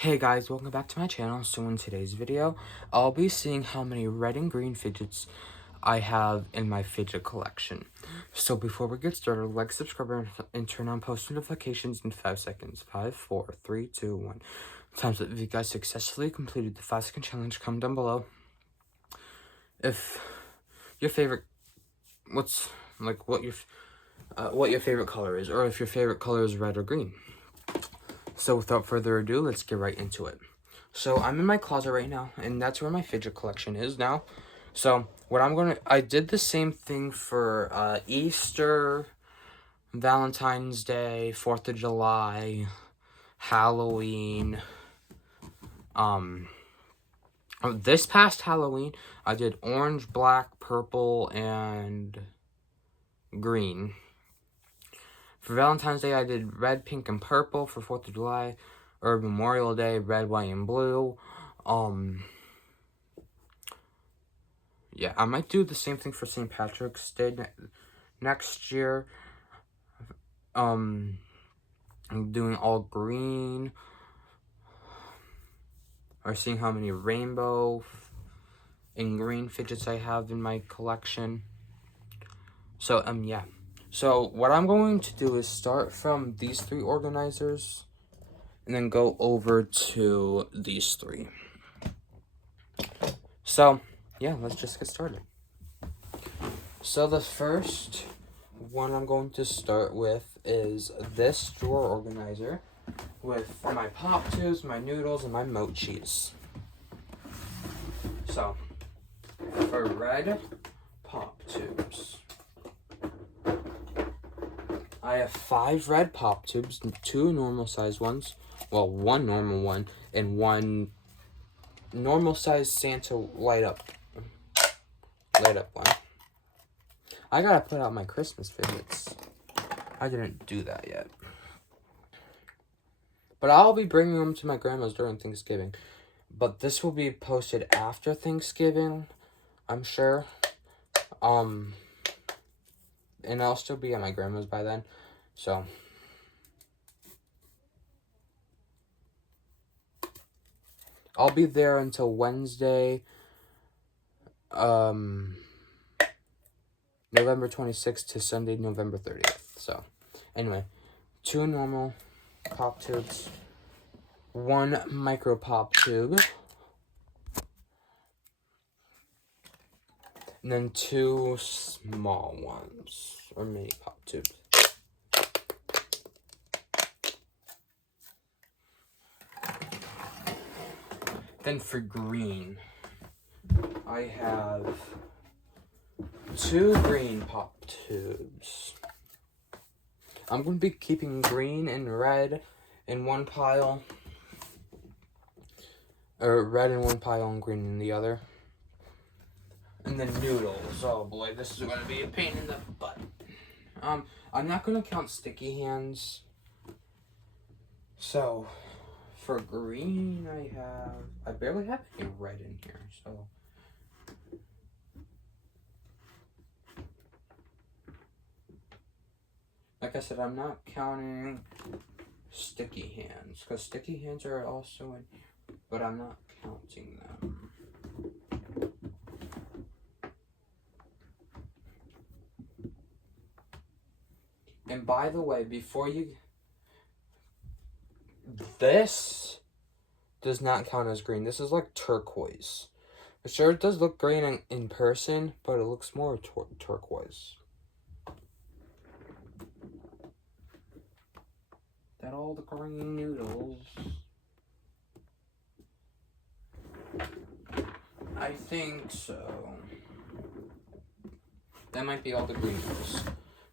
Hey guys, welcome back to my channel. So in today's video, I'll be seeing how many red and green fidgets I have in my fidget collection. So before we get started, like, subscribe, and turn on post notifications in 5 seconds. 5, 4, 3, 2, 1. Times up. If you guys successfully completed the 5-second challenge, comment down below if your favorite, what your favorite color is, or if your favorite color is red or green. So without further ado, let's get right into it. So I'm in my closet right now, and that's where my fidget collection is now. So what I did the same thing for Easter, Valentine's Day, 4th of July, Halloween. This past Halloween, I did orange, black, purple, and green. For Valentine's Day, I did red, pink, and purple. For 4th of July, or Memorial Day, red, white, and blue. Yeah, I might do the same thing for St. Patrick's Day next year. I'm doing all green. Or seeing how many rainbow and green fidgets I have in my collection. So, yeah. So, what I'm going to do is start from these 3 organizers and then go over to these 3. So, yeah, let's just get started. So, the first one I'm going to start with is this drawer organizer with my pop tubes, my noodles, and my mochis. So, for red pop tubes, I have 5 red pop tubes, 2 normal size ones, well, 1 normal one, and 1 normal size Santa light up one. I gotta put out my Christmas fidgets. I didn't do that yet. But I'll be bringing them to my grandma's during Thanksgiving. But this will be posted after Thanksgiving, I'm sure. And I'll still be at my grandma's by then. So, I'll be there until Wednesday, November 26th to Sunday, November 30th. So, anyway, 2 normal pop tubes, 1 micro pop tube, and then 2 small ones, or mini pop tubes. Then for green, I have 2 green pop tubes. I'm going to be keeping green and red in one pile, or red in one pile and green in the other. And then noodles. Oh boy, this is going to be a pain in the butt. I'm not going to count sticky hands. So, for green, I barely have any red in here, so. Like I said, I'm not counting sticky hands, because sticky hands are also in here, but I'm not counting them. And by the way, this does not count as green. This is like turquoise. Sure, it does look green in person, but it looks more turquoise. That all the green noodles. I think so. That might be all the green noodles.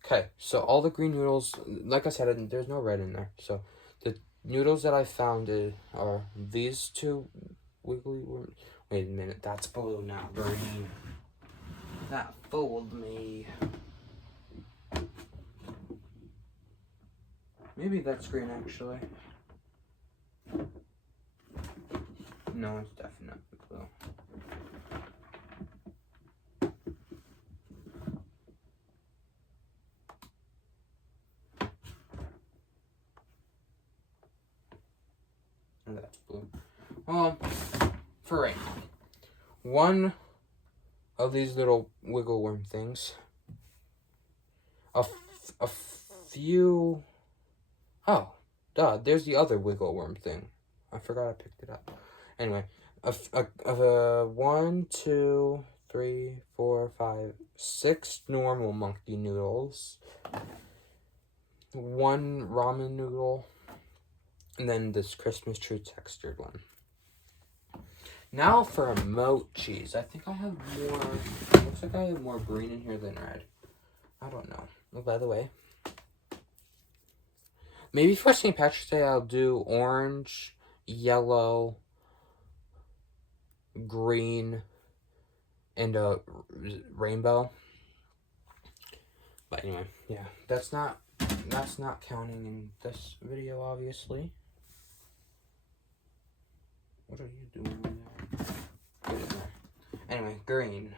Okay, so all the green noodles, like I said, there's no red in there. So the noodles that I found are these 2 wiggly worms. Wait a minute, that's blue, not green. That fooled me. Maybe that's green, actually. No, it's definitely blue. that's blue. Well, for right now, one of these little wiggle worm things. A few. Oh, duh. There's the other wiggle worm thing. I forgot I picked it up. Anyway, 1, 2, 3, 4, 5, 6 normal monkey noodles, 1 ramen noodle, and then this Christmas tree textured one. Now for mochis. I think I have more. Looks like I have more green in here than red. I don't know. Oh, by the way, maybe for St. Patrick's Day I'll do orange, yellow, green, and a rainbow. But anyway, yeah, that's not counting in this video, obviously. What are you doing over there? Get in there. Anyway, green.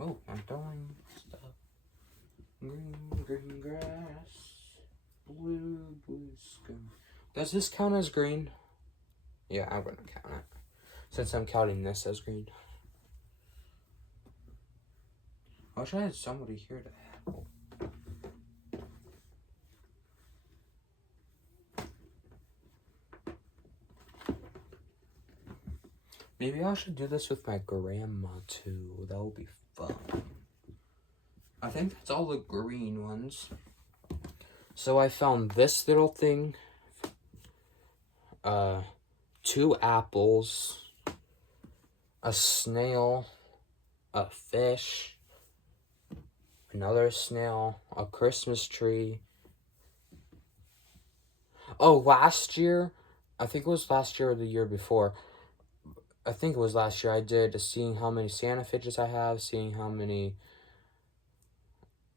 Oh, I'm throwing stuff. Green grass. Blue sky. Does this count as green? Yeah, I'm gonna count it. Since I'm counting this as green. I wish I had somebody here to help. Maybe I should do this with my grandma too. That would be fun. I think that's all the green ones. So I found this little thing. 2 apples. A snail. A fish. Another snail. A Christmas tree. Oh, last year. I think it was last year or the year before. I think it was last year I did seeing how many Santa fidgets I have, seeing how many,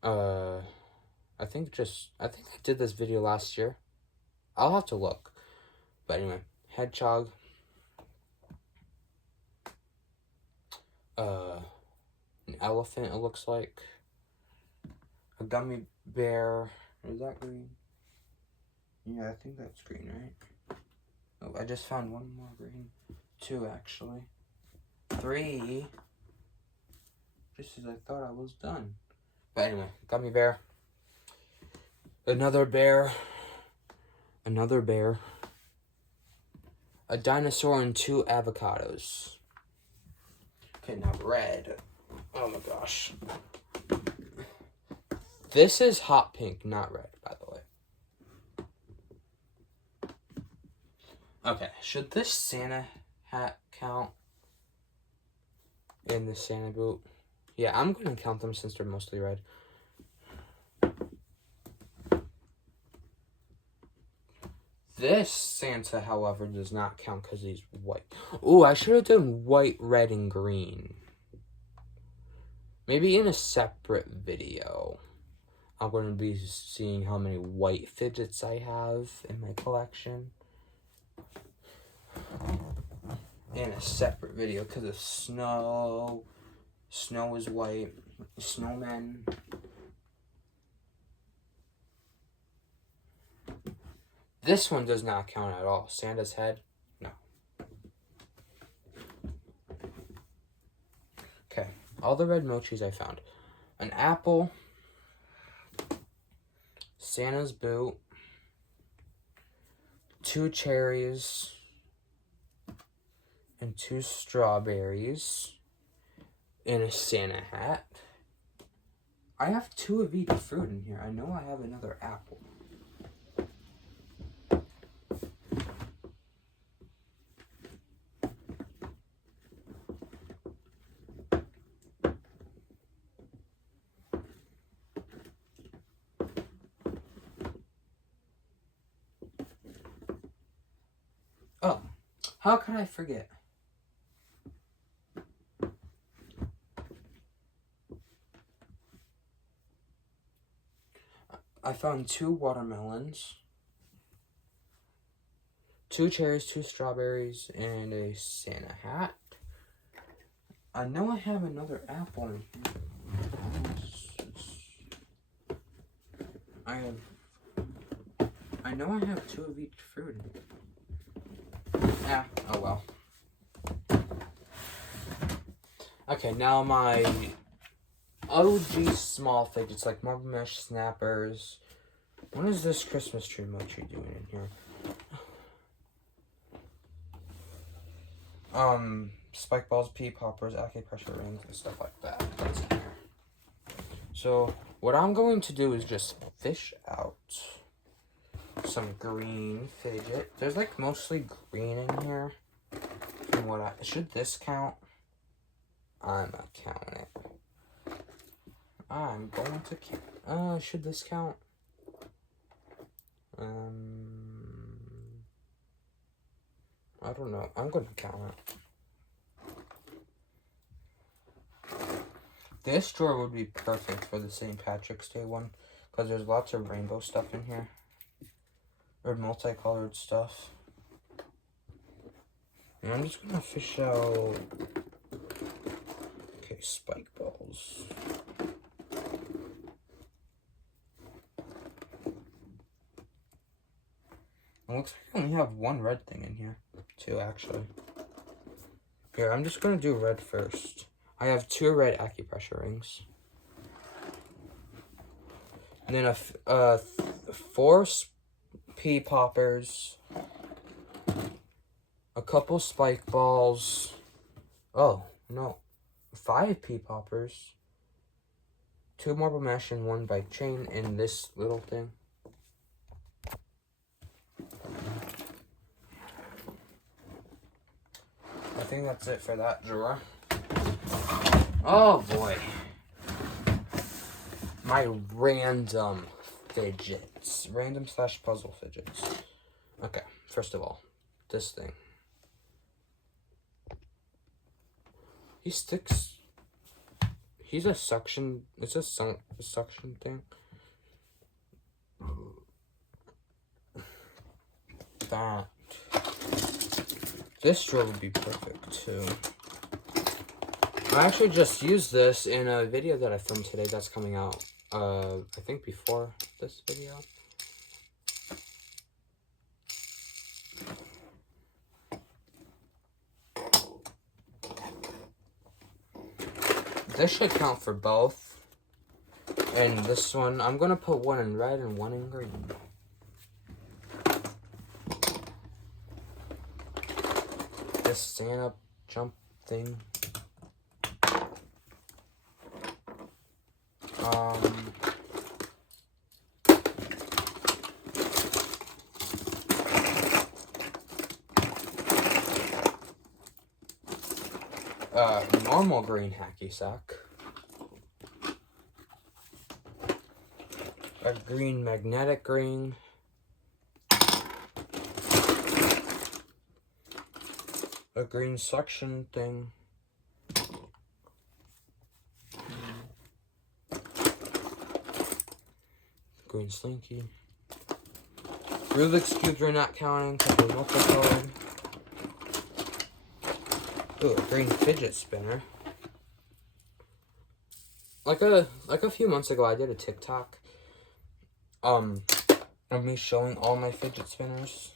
I think I did this video last year. I'll have to look. But anyway, hedgehog, an elephant, it looks like, a gummy bear. Is that green? Yeah, I think that's green, right? Oh, I just found one more green. 2, actually. 3. Just as I thought I was done. But anyway, gummy bear. Another bear. Another bear. A dinosaur and 2 avocados. Okay, now red. Oh my gosh. This is hot pink, not red, by the way. Okay, should this Santa hat count in the Santa boot? Yeah, I'm going to count them since they're mostly red. This Santa, however, does not count because he's white. Ooh, I should have done white, red, and green. Maybe in a separate video. I'm going to be seeing how many white fidgets I have in my collection. In a separate video because of snow. Snow is white. Snowmen. This one does not count at all. Santa's head? No. Okay. All the red mochis I found. An apple. Santa's boot. 2 cherries. And 2 strawberries. And a Santa hat. I have 2 of each fruit in here. I know I have another apple. Oh, how could I forget? I found 2 watermelons, 2 cherries, 2 strawberries, and a Santa hat. I know I have another apple in here. I know I have 2 of each fruit. Yeah, oh well. Okay, now my OG small fidgets like marble mesh snappers. What is this Christmas tree mochi doing in here? Spike balls, pea poppers, acupressure rings, and stuff like that. That's in here. So what I'm going to do is just fish out some green fidget. There's like mostly green in here. And should this count? I'm not counting it. I'm going to count. Should this count? I don't know. I'm going to count it. This drawer would be perfect for the St. Patrick's Day one because there's lots of rainbow stuff in here. Or multicolored stuff. And I'm just going to fish out... Okay, spike balls. It looks like I only have 1 red thing in here. 2, actually. Here, I'm just going to do red first. I have 2 red acupressure rings. And then 4 pea poppers. A couple spike balls. Oh, no. 5 pea poppers. 2 marble mesh and 1 bike chain in this little thing. I think that's it for that drawer. Oh boy. My random fidgets. Random/puzzle fidgets. Okay, first of all, this thing. He sticks. He's a suction. It's a suction thing. That. This drawer would be perfect too. I actually just used this in a video that I filmed today that's coming out, I think before this video. This should count for both. And this one, I'm going to put 1 in red and 1 in green. This stand-up jump thing. Normal green hacky sack. A green magnetic ring. A green suction thing. Green slinky. Rubik's cubes are not counting because they're multicolored. Ooh, a green fidget spinner. Like a few months ago, I did a TikTok of me showing all my fidget spinners.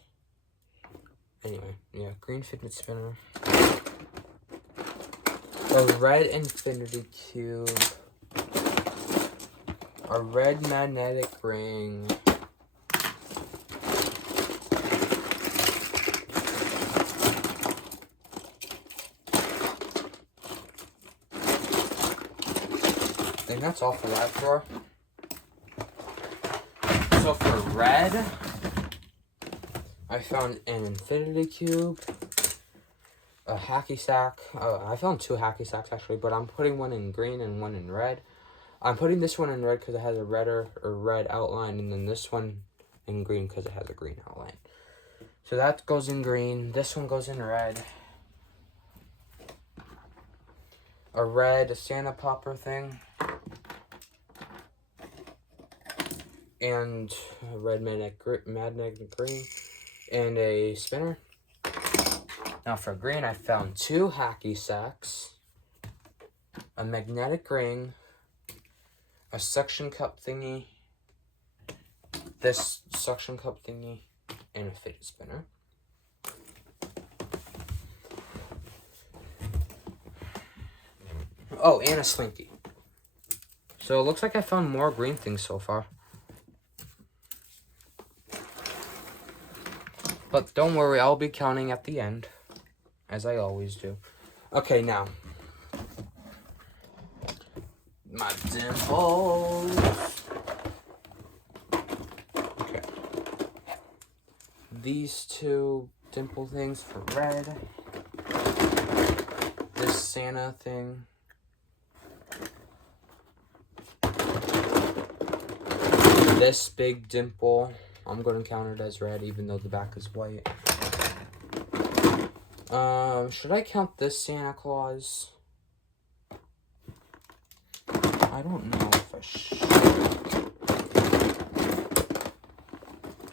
Anyway, yeah, green fidget spinner. A red infinity cube. A red magnetic ring. I think that's all for that drawer. So for red, I found an infinity cube, a hacky sack. I found 2 hacky sacks actually, but I'm putting 1 in green and 1 in red. I'm putting this one in red because it has a red outline, and then this one in green because it has a green outline. So that goes in green. This one goes in red. A red Santa popper thing. And a red magnetic green. And a spinner. Now for green, I found 2 hacky sacks. A magnetic ring. A suction cup thingy. this suction cup thingy, and a fidget spinner. Oh, and a slinky. So it looks like I found more green things so far. But don't worry, I'll be counting at the end, as I always do. Okay, now. My dimples. Okay. These two dimple things for red. This Santa thing. This big dimple, I'm going to count it as red even though the back is white. Should I count this Santa Claus? I don't know if I should.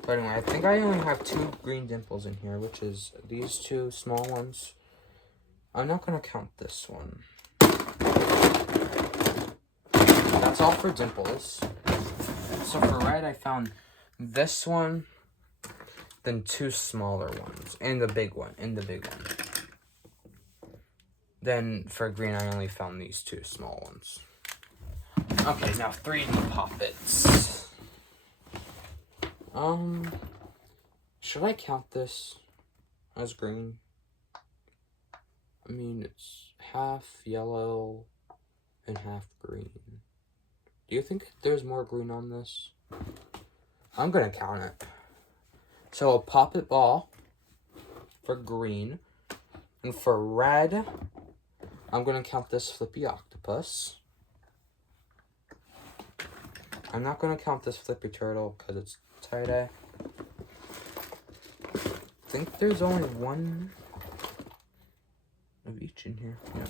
But anyway, I think I only have 2 green dimples in here, which is these 2 small ones. I'm not going to count this one. That's all for dimples. So for red, I found this one, then 2 smaller ones, and the big one, Then for green, I only found these 2 small ones. Okay, now 3D poppets. Should I count this as green? I mean, it's half yellow and half green. Do you think there's more green on this? I'm gonna count it. So a poppet ball for green. And for red, I'm gonna count this flippy octopus. I'm not gonna count this flippy turtle because it's tie-dye. I think there's only 1 of each in here. Yeah.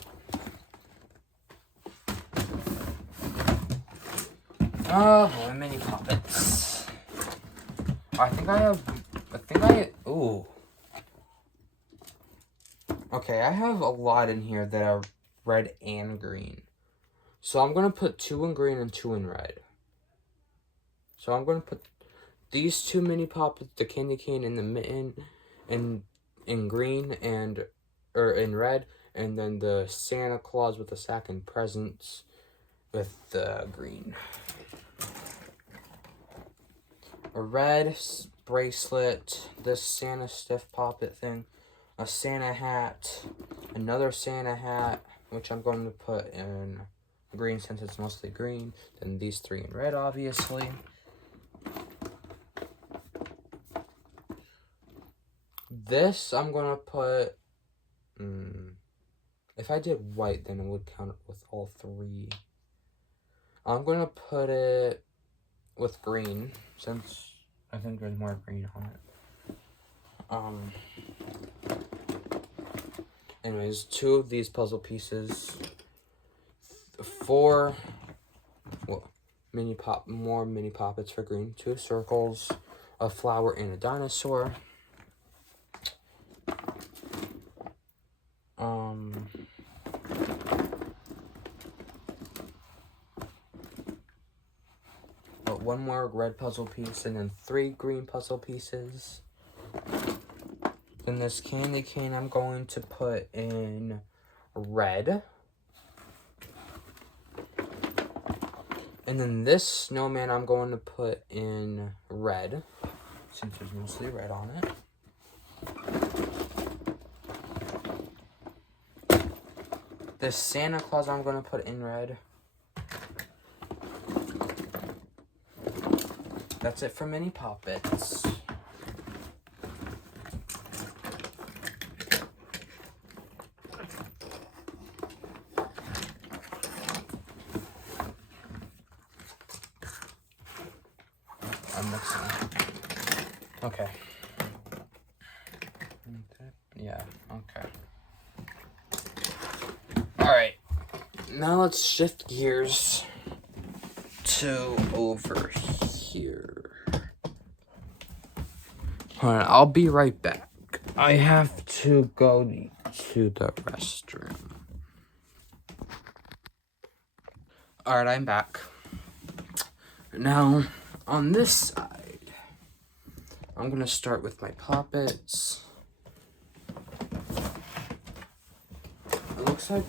Oh boy, mini poppets. Ooh. Okay, I have a lot in here that are red and green. So I'm gonna put 2 in green and 2 in red. So I'm gonna put these 2 mini poppets, the candy cane and the mitten, in green or in red, and then the Santa Claus with the sack and presents with the green. A red bracelet, this Santa stiff poppet thing, a Santa hat, another Santa hat, which I'm going to put in green since it's mostly green, then these 3 in red, obviously. This I'm going to put, if I did white, then it would count with all 3. I'm going to put it with green, since I think there's more green on it. Anyways, 2 of these puzzle pieces, 4, well, more mini poppets for green, 2 circles, a flower and a dinosaur. But 1 more red puzzle piece, and then 3 green puzzle pieces. Then this candy cane I'm going to put in red. And then this snowman I'm going to put in red, since there's mostly red on it. This Santa Claus I'm going to put in red. That's it for mini poppets. I'm mixing. Okay. Yeah, okay. Alright. Now let's shift gears to over here. Alright, I'll be right back. I have to go to the restroom. Alright, I'm back. Now, on this side, I'm gonna start with my poppets. It looks like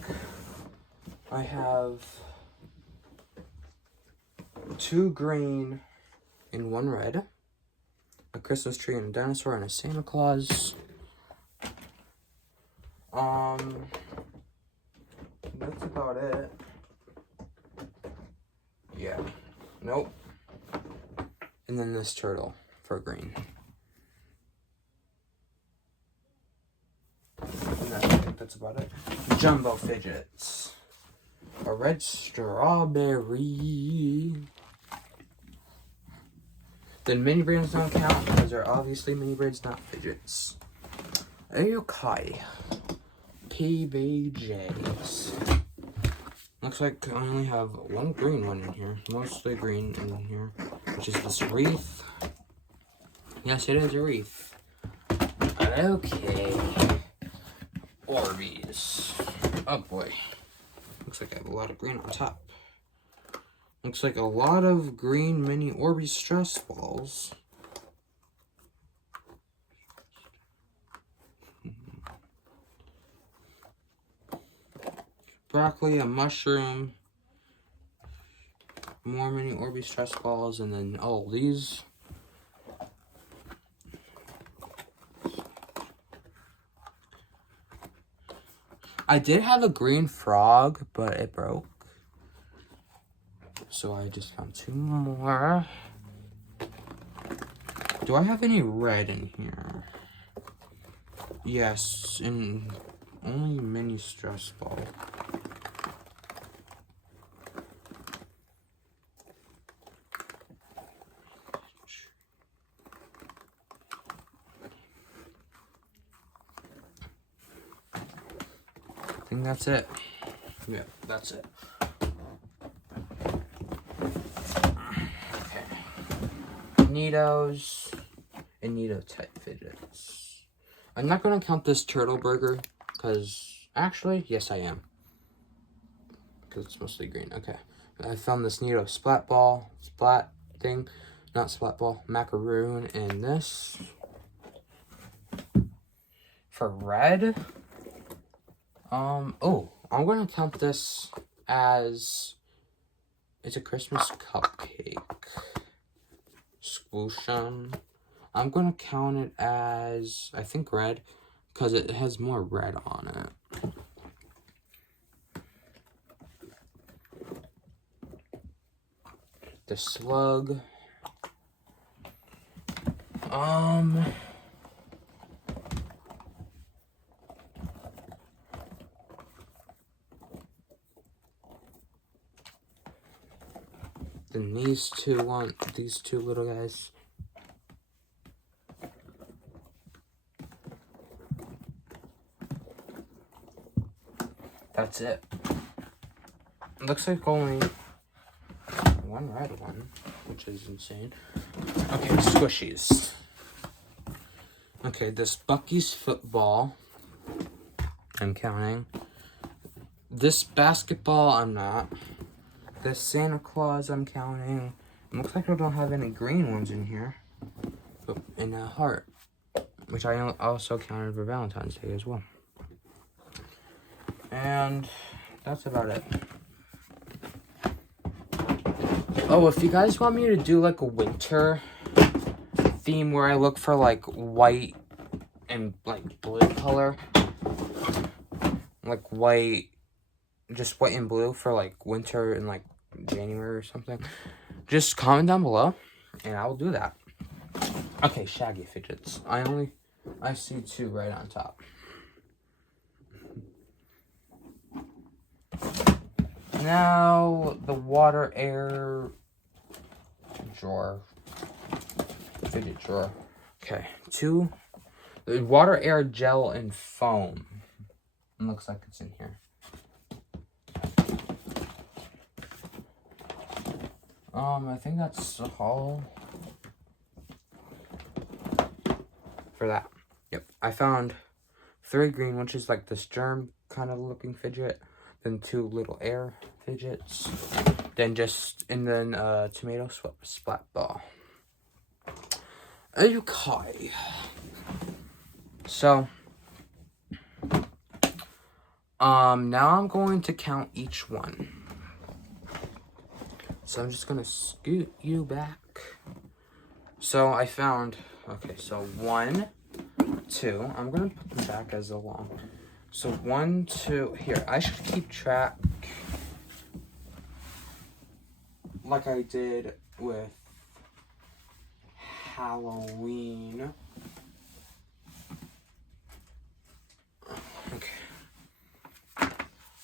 I have 2 green and 1 red. A Christmas tree and a dinosaur and a Santa Claus. That's about it. Yeah. Nope. And then this turtle for green. And I think that's about it. Jumbo Fidgets. A red strawberry. Then mini brands don't count because they're obviously mini brands, not fidgets. Okay. PBJs. Looks like I only have 1 green one in here. Mostly green in here. Which is this wreath. Yes, it is a wreath. Okay. Orbeez. Oh boy. Looks like I have a lot of green on top. Looks like a lot of green mini Orbeez stress balls. Broccoli, a mushroom, more mini Orbeez stress balls, and then all these. I did have a green frog, but it broke. So I just found 2 more. Do I have any red in here? Yes, and only mini stress ball. I think that's it. Yeah, that's it. Okay. Neatos and Neato type fidgets. I'm not going to count this turtle burger because actually, yes, I am. Because it's mostly green. Okay. I found this Neato splat thing. Not splat ball, macaroon, and this. For red, oh, I'm gonna count this as it's a Christmas cupcake. Squooshum. I'm gonna count it as, I think, red, because it has more red on it. The slug. Then these two little guys. That's it. It looks like only 1 red one, which is insane. Okay, squishies. Okay, this Bucky's football, I'm counting. This basketball, I'm not. This Santa Claus, I'm counting. It looks like I don't have any green ones in here. But in a heart, which I also counted for Valentine's Day as well. And that's about it. Oh, if you guys want me to do like a winter theme where I look for like white and like blue color, like white, just white and blue for like winter in like January or something, just comment down below and I will do that. Okay, shaggy fidgets. I see 2 right on top. Now the water air drawer. Fidget drawer. Okay, 2. The water air gel and foam. It looks like it's in here. I think that's all for that. Yep, I found 3 green, which is like this germ kind of looking fidget. Then 2 little air fidgets. Then tomato splat ball. Okay. So, now I'm going to count each one. So I'm just gonna scoot you back. So I found, okay, so 1, 2, I'm gonna put them back as along. So 1, 2, here, I should keep track like I did with Halloween. Okay.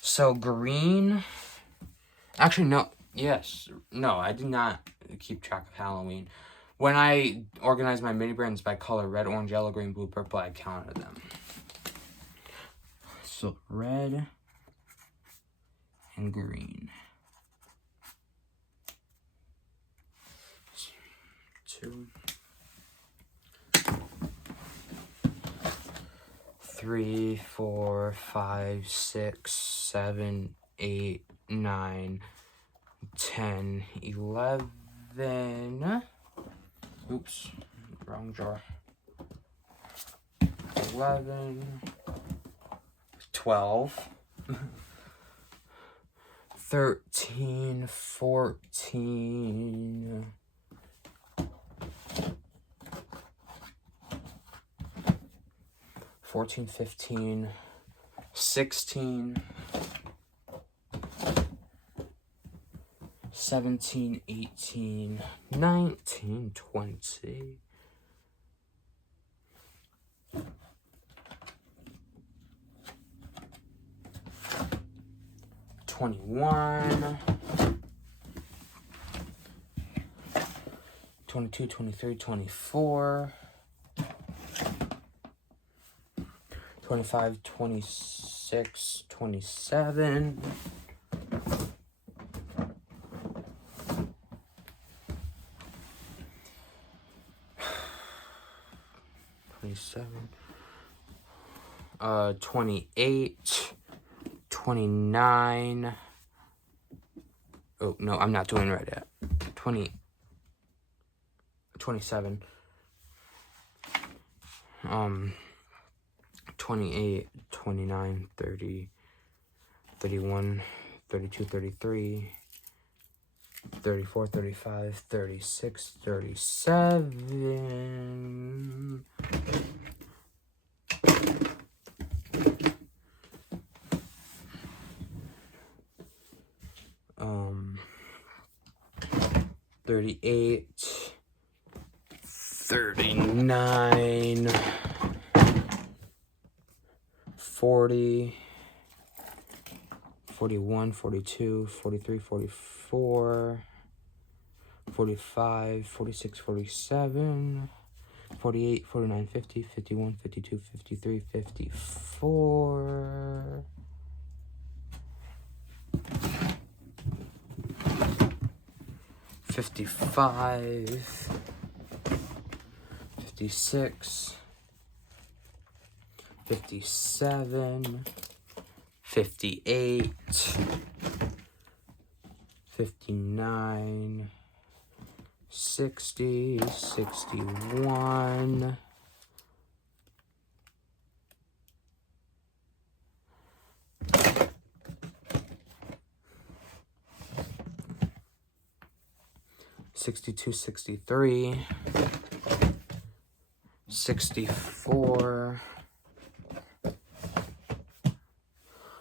So green, actually no, yes, no, I did not keep track of Halloween. When I organized my mini brands by color, red, orange, yellow, green, blue, purple, I counted them. So red and green. 2, 3, 4, 5, 6, 7, 8, 9, 10, 11. Oops, wrong drawer. 11, 12, 13, 14, 15, 16, 17, 18, 19, 20, 21, 22, 23, 24, 25, 26, 27, 27, 28, 29. Oh, no, I'm not doing right yet. 27. 28, 29, 30, 31, 32, 33, 34, 35, 36, 37. 38, 39, 40, 41, 42, 43, 44, 45, 46, 47, 48, 49, 50, 51, 52, 53, 54, 55, 56, 57, 58, 59, 60, 61, 62, 63, 64,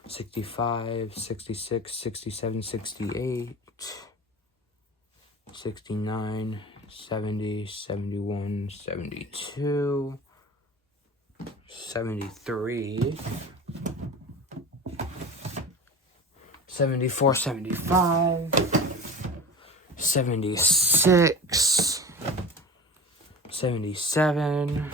65, 66, 67, 68, 69, 70, 71, 72, 73, 74, 75, 76, 77,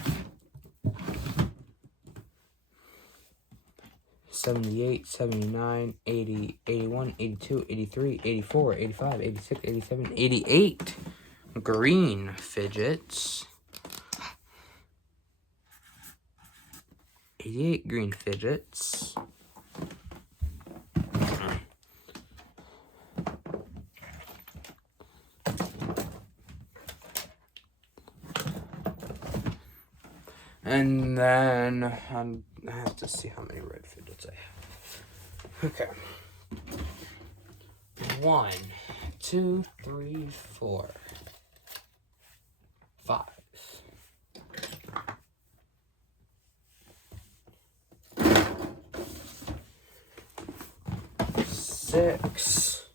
78, 79, 80, 81, 82, 83, 84, 85, 86, 87, 88 green fidgets. 88 green fidgets. And then I have to see how many red fidgets I have. Okay. 1, 2, 3, 4, 5. 6,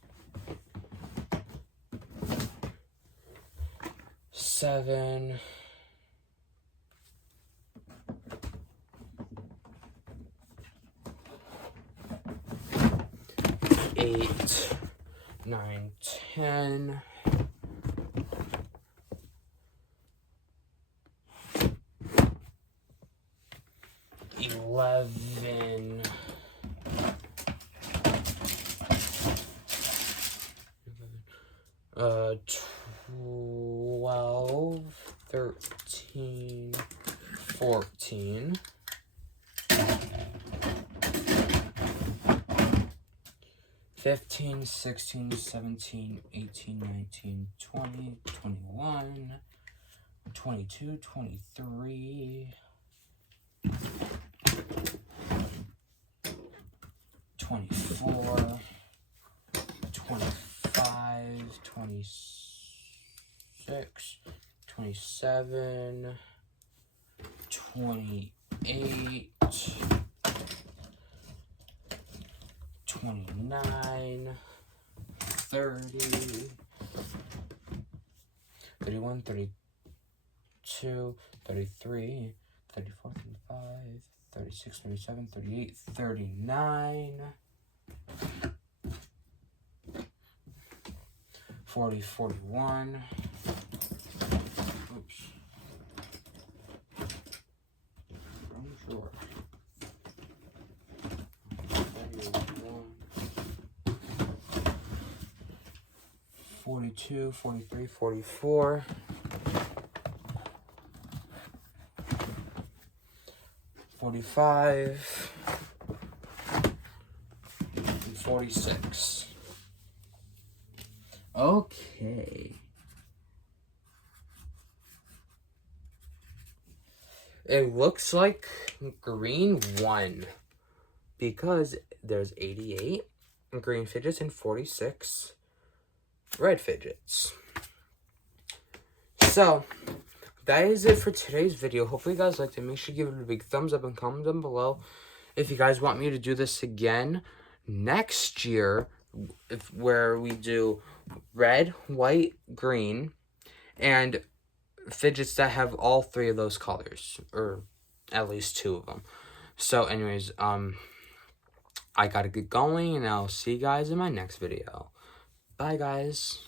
7, 8, 9, 10, 11, 12, 13, 14, 15, 16, 17, 18, 19, 20, 21, 22, 23, 24, 25, 26, 27, 28, 29, 30, 31, 32, 33, 34, 35, 36, 37, 38, 39, 40, 41, oops, wrong drawer, 42, 43, 44, 45, and 46. Okay. It looks like green won because there's 88 green fidgets and 46 red fidgets. So, that is it for today's video. Hopefully you guys liked it. Make sure you give it a big thumbs up and comment down below if you guys want me to do this again next year, where we do red, white, green, and fidgets that have all 3 of those colors, or at least 2 of them. So anyways, I gotta get going, and I'll see you guys in my next video. Bye, guys.